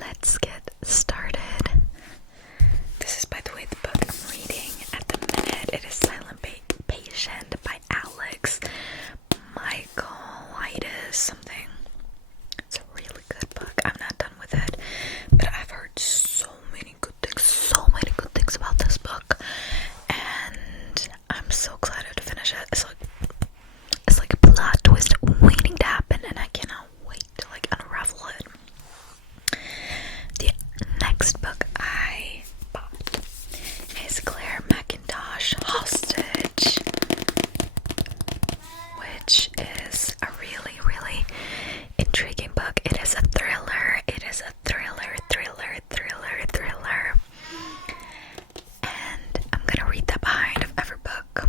let's get started. This is, by the way, the book I'm reading at the minute. It is Silent Patient by Alex Michaelides something. It's a really good book. I'm not done with it, but I've heard so many good things about this book, and I'm so excited to finish it. It's like a plot twist waiting to happen, and I cannot wait to unravel it. The next book I bought is Claire McIntosh Hostage, which is a really, really intriguing book. It is a thriller. And I'm gonna read the behind of every book.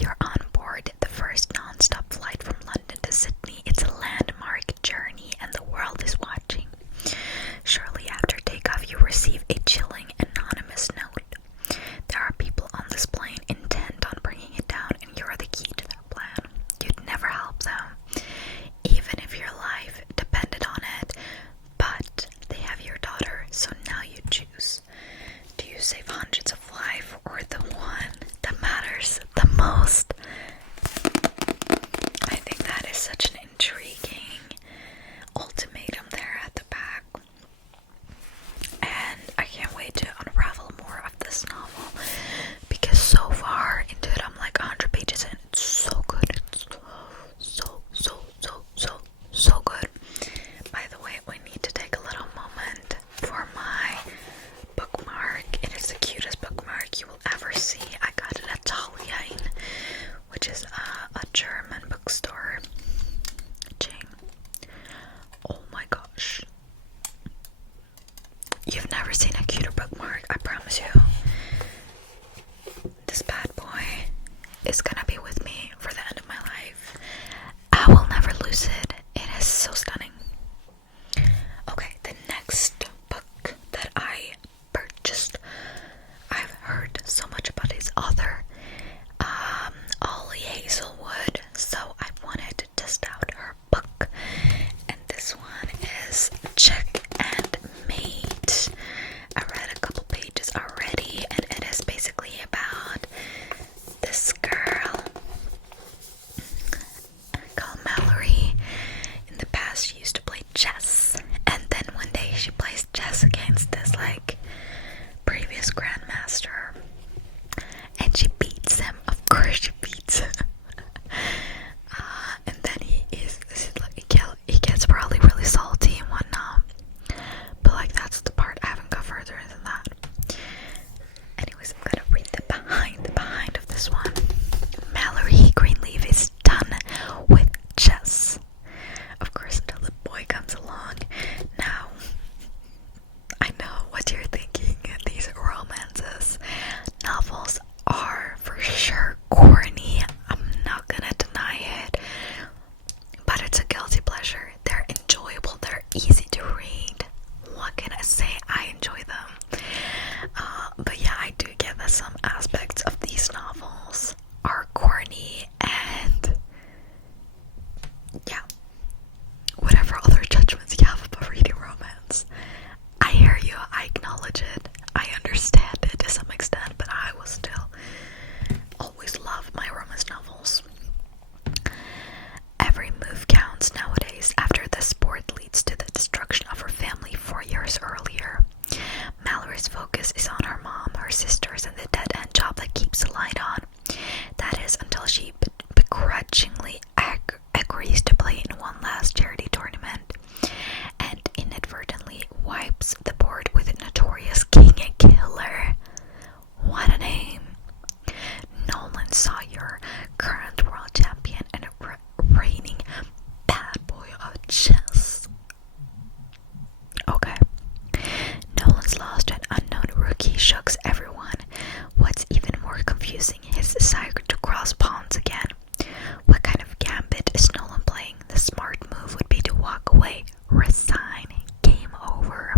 You're on board the first non-stop flight from London to Sydney. It's a landmark journey and the world is watching. Shortly after takeoff, you receive a chilling anonymous note. There are people on this plane intent on bringing it down, and you're the key to their plan. You'd never help them, even if your life depended on it. But they have your daughter, so now you choose. Do you save hundreds of lives, or the one that matters the most? I think that is such an intriguing ultimatum there at the back. And I can't wait to unravel more of this novel, because so far into it I'm like 100 pages in. It's so good. It's so good. By the way, we need to take a little moment for my bookmark. It is the cutest bookmark you will ever see. I got it at Talian, which is a German bookstore chain. Oh my gosh. You've never seen a cuter bookmark, I promise you. This bad boy is gonna be with me for the end of my life. I will never lose it. It is so stunning. Okay, the next book that I purchased, I've heard so much about his author, Ollie Hazelwood, so I wanted to test out her book, and this one is Checkmate. I read a couple pages already, and it is basically about this girl called Mallory. In the past, she used to play chess, and then one day she plays chess against this previous grandmaster, and she beats him. Of course she beats him. And then he gets probably really salty and whatnot, but that's the part. I haven't got further than that. Anyways, I'm gonna read the behind of this one. Mallory Greenleaf is done with chess, of course, until the boy comes along. Now, I know what you're thinking. These romances, novels are for sure corny. I'm not gonna deny it, but it's a guilty pleasure. They're enjoyable. They're easy to read. What can I say? I enjoy them. But yeah, I do get that some aspects of these novels are corny, and yeah, whatever other judgments you have about reading romance, I hear you, I acknowledge it, I understand it to some extent, but I will still always love my romance novels. Every move counts nowadays. After the sport leads to the destruction of her family 4 years earlier, Mallory's focus is on her mom, her sisters, and the dead-end job that keeps the light on. That is, until she begrudgingly agrees to play in one last charity tournament and inadvertently wipes the board with a notorious king and killer. What a name! Nolan Sawyer, current world champion and a reigning bad boy of chess. Okay. Nolan's lost to an unknown rookie shocks everyone. What's even more confusing is his desire to cross pawns again. What kind of gambit is Nolan playing? The smart move would be to walk away, resign, game over.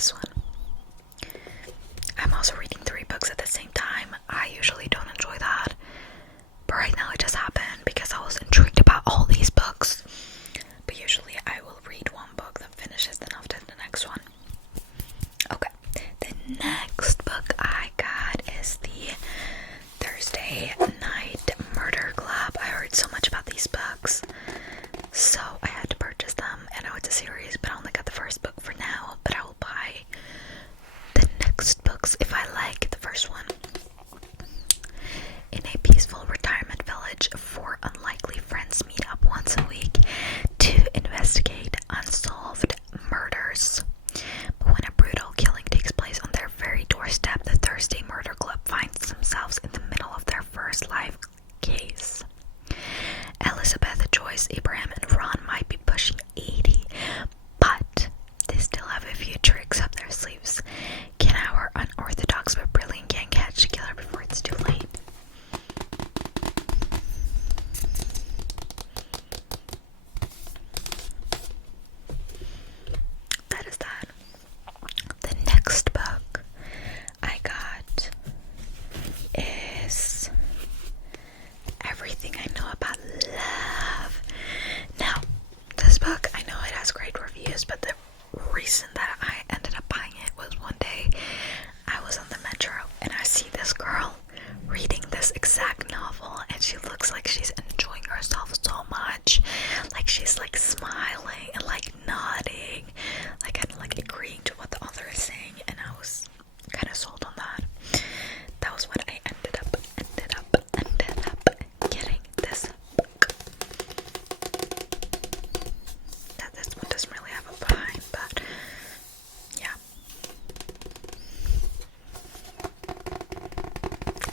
this one. I'm also reading 3 books at the same time. I usually don't enjoy that, but right now it just happened because I was intrigued about all these books. But usually I will read one book that finishes, then after the next one. Okay, the next book I got is the Thursday Night Murder Club. I heard so much about these books, so I had to purchase them. I know it's a series, but I only got the first book for now, but I will buy the next books if I like the first one. In a peaceful retirement village, 4 unlikely friends meet up once a week to investigate unsolved murders. But when a brutal killing takes place on their very doorstep, the Thursday Murder Club finds themselves in the middle of their first live case. Elizabeth, Joyce, Abraham, and Ron might be pushing 80, but they still have a few tricks up their sleeves. Can our unorthodox but brilliant gang catch the killer before it's too late? That is that. The next book I got is Everything I Know About Love. Now, this book, I know it has great reviews, but the reason that I ended up buying it was one day I was on the metro and I see this girl reading this exact novel, and she looks like she's enjoying herself so much. Like she's like smiling and like nodding, like kind of like agreeing to what the author is saying, and I was kind of sold on that. That was what I ended up getting this book. That this one doesn't really have a behind, but yeah.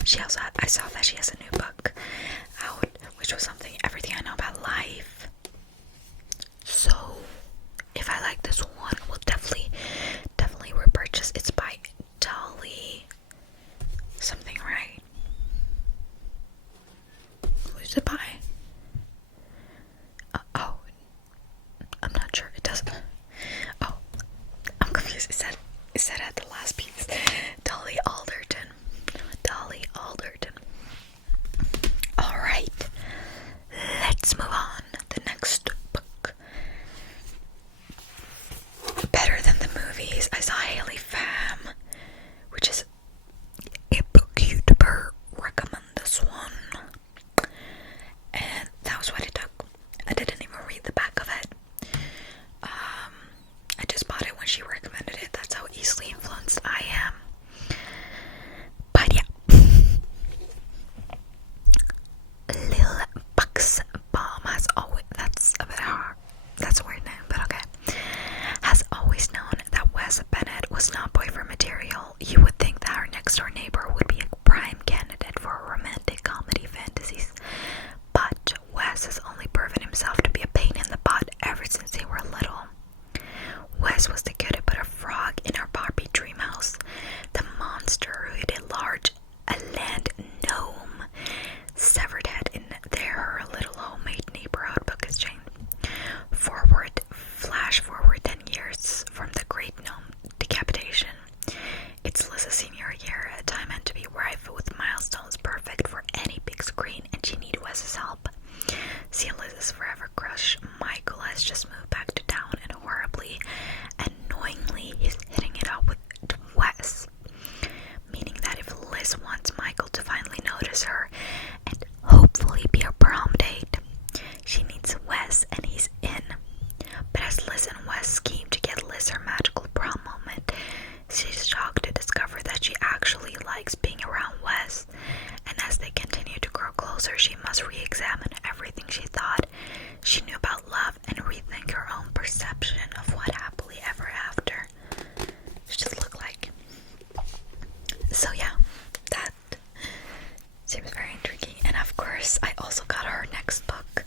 She also had, I saw that she has a new book out, which was something, Everything I Know About Life. So if I like this one, we'll definitely repurchase. It's by Dolly something, right? Who's it by? Oh, I'm not sure. It doesn't. Oh, I'm confused. It said at the last piece. Dolly Alderton. Dolly Alderton. Alright. Let's move on. The next book. Better Than the Movies. I saw Haley Pham, which is a book YouTuber, recommend this one. And that was what it took. I didn't even read the back of it. I just bought it when she recommended it. That's how easily influenced I am. But yeah. Lil Bucks Bomb has always, that's a bit hard. That's a weird name, but okay. Has always known that Wes Bennett was not boyfriend material. You would think that our next door neighbor would be a prime candidate for romantic comedy fantasies. But Wes has only proven himself to be a pain in the butt ever since they were little. Wes was the good to put a frog in our Barbie dream house. The monster who hid a large land gnome severed head in their little homemade neighborhood book exchange. Flash forward 10 years from the great gnome decapitation. It's Liz's senior year, a time meant to be rife with milestones perfect for any big screen, and she needs Wes's help. See, Liz's forever crush, Michael, has just moved back to town, and horribly, annoyingly, he's hitting it up with Wes. Meaning that if Liz wants Michael to finally notice her and hopefully be a prom date, she needs Wes, and he's in. But as Liz and Wes scheme to get Liz her magical prom moment, she's shocked to discover that she actually likes being around Wes. And as they continue to grow closer, she must re-examine everything she thought she knew about love and rethink her own perception of what happily ever after should look like. So yeah, that seems very intriguing. And of course, I also got her next book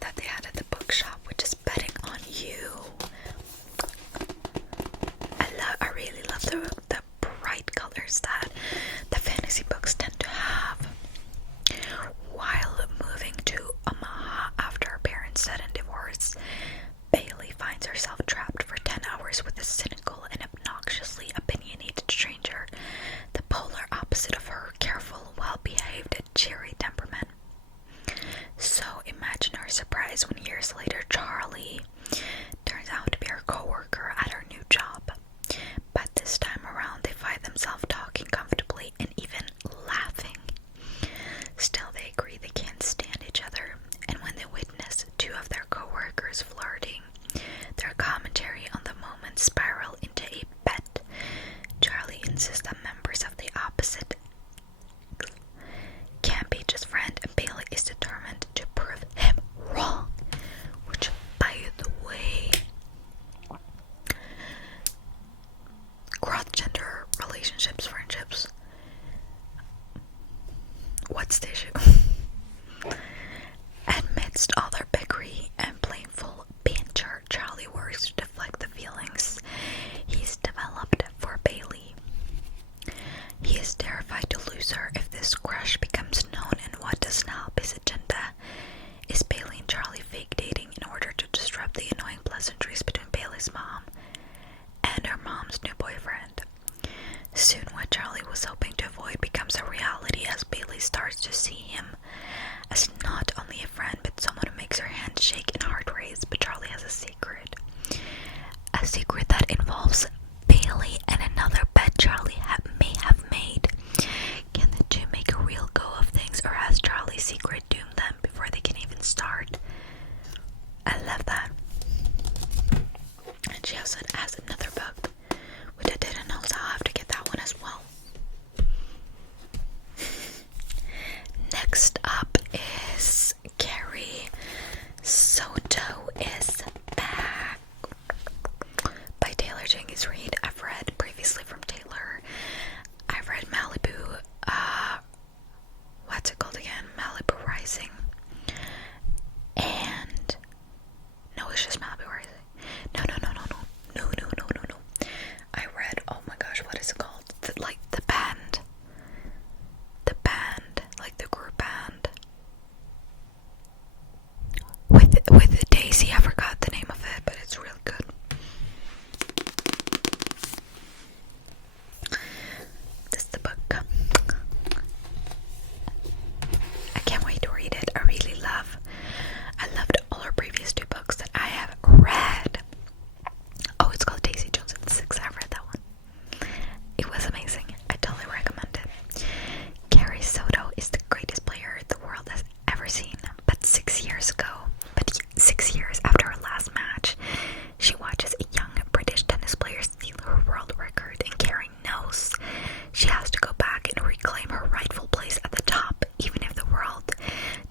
that they had at the bookshop, which is Betting on You. I really love the bright colors that the fantasy books tend to have. While convinces that members of the opposite can't be just friend, and Bailey is determined to prove him wrong. Which, by the way, cross-gender relationships, friendships, what's the issue? Amidst all their bickering and playful banter, Charlie works to deflect the feelings he's developed for Bailey. He is terrified to lose her if this crush becomes known, and what does now help his agenda is Bailey and Charlie fake dating in order to disrupt the annoying pleasantries between Bailey's mom and her mom's new boyfriend. Soon what Charlie was hoping to avoid becomes a reality as Bailey starts to see him as not only a friend but someone who makes her hand shake and heart race. But Charlie has a secret that involves Bailey and another bet Charlie may have made. Can the two make a real go of things, or has Charlie's secret doomed them before they can even start? I love that. And she also has another book, which I didn't know, so I'll have to get that one as well. Next up is Carrie Soto is Back by Taylor Jenkins Reid. I've read previously from Taylor. I've read Malibu, what's it called again? Malibu Rising. And no, it's just Malibu Rising. No. I read, oh my gosh, what is it called? The band, like the group band with Daisy. I forgot the name of it, but it's really good. This is the book. I can't wait to read it. I loved all her previous two books that I have read. Oh, it's called Daisy Jones and the Six. I've read that one. It was amazing. I totally recommend it. Carrie Soto is the greatest player the world has ever seen. But 6 years after her last match, she watches a young British tennis player steal her world record, and Carrie knows she has to go back and reclaim her rightful place at the top, even if the world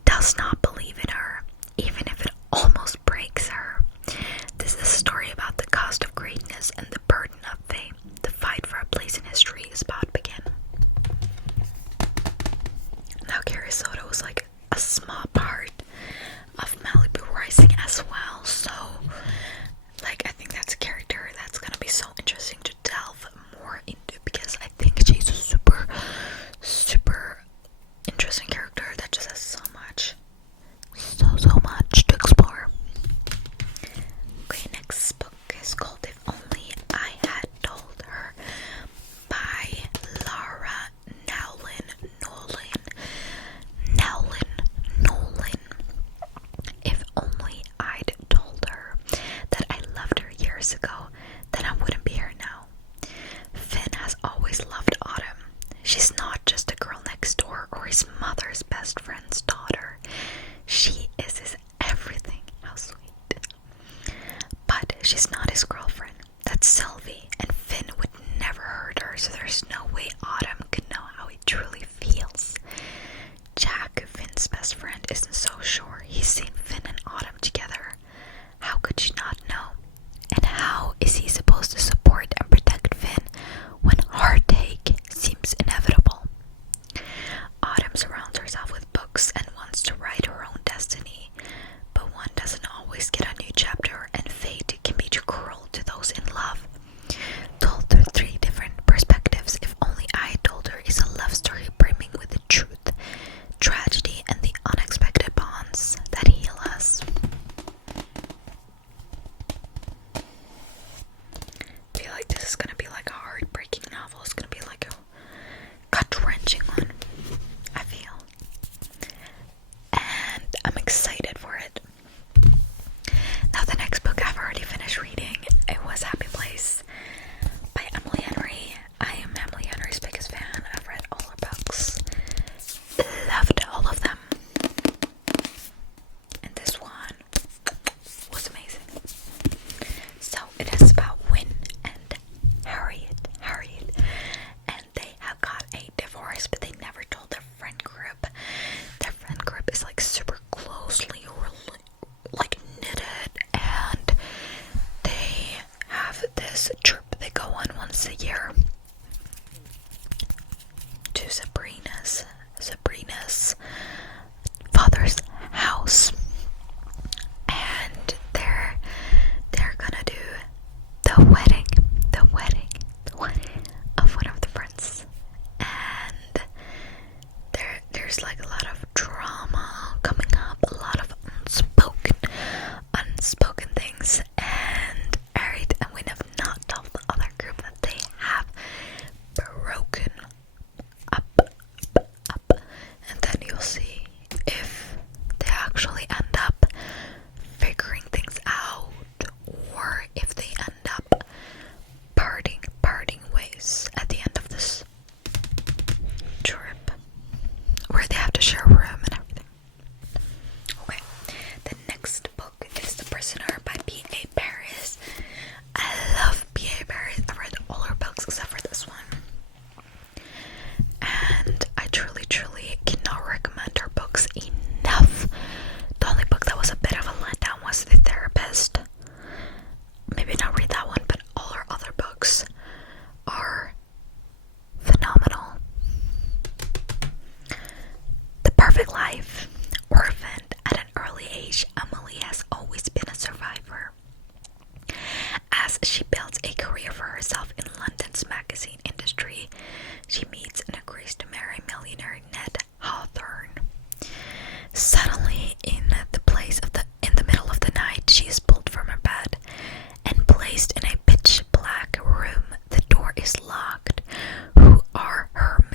does not believe in her, even if it almost breaks her. This is a story about the cost of greatness and the burden of fame. The fight for a place in history is about to begin. Now, Carrie Soto was like a small part of Malibu Rising as well, so like I think that's a character that's gonna be so interesting to delve more into, because I think she's a super interesting character that just has so much to explore. Okay, next book is called If Only I Had Told Her by Laura Nowlin Nolan.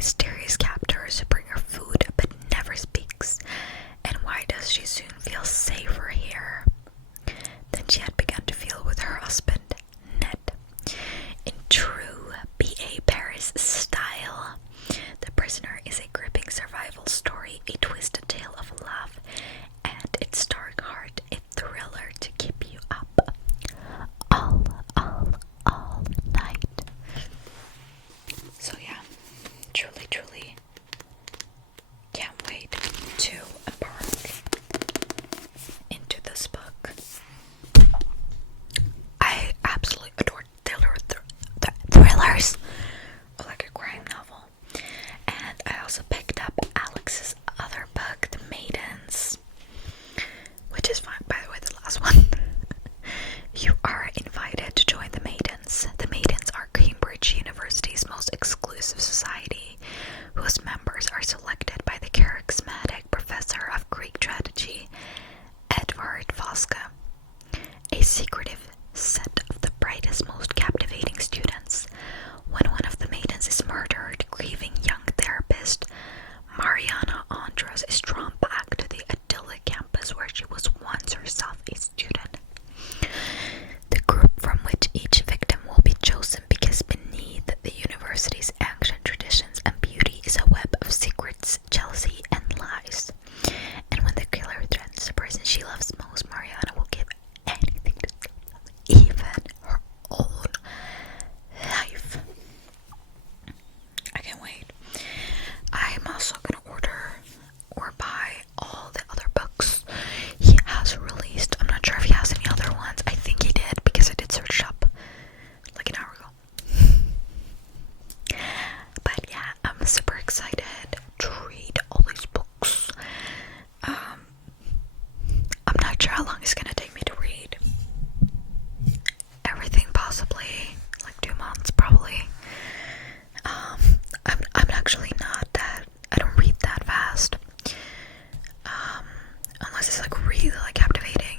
mysterious captors who bring her food but never speaks? And why does she soon feel safer here than she had begun to feel with her husband, Ned? In true B.A. Paris style, The Prisoner is a gripping survival story, a twisted tale of love, and its dark heart, a thriller to keep you up all night. So yeah, truly can't wait to embark into this book. I absolutely adore thrillers, or like a crime novel. And I also picked up Alex's other book, The Maidens, which is fine, by the way, the last one. You are invited to join the Maidens. The Maidens are Cambridge University's most exclusive society, whose members are selected by the charismatic professor of Greek tragedy, Edward Fosca, a secretive set of the brightest, most captivating students. When one of the Maidens is murdered, grieving young therapist Mariana Andros is drawn back to the idyllic campus where she was once herself a student. The group from which each victim will be chosen because beneath the university's ancient traditions and beauty is a web of secrets, jealousy, and lies. And when the killer threatens the person she loves most, Mariana will give anything to save them, even her own life. I can't wait. I'm also gonna order or buy all the other books he has released. I'm not sure if he has any other ones. I think he did because I did search up like an hour ago. But yeah, I'm super excited to read all these books. I'm not sure how long it's gonna take me to read everything, possibly like 2 months probably. I'm actually not that, I don't read that fast, unless it's like really like captivating.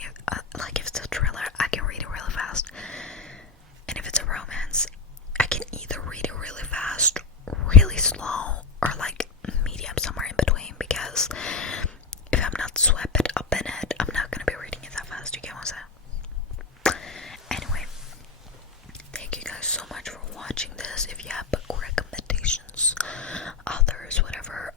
Like if it's a thriller, I can read it really fast, and if it's a romance, I can either read it really fast, really slow, or like medium, somewhere in between, because if I'm not swept up in it, I'm not gonna be reading it that fast. You get what I'm saying? Anyway, thank you guys so much for watching this. If you have book recommendations, authors, whatever,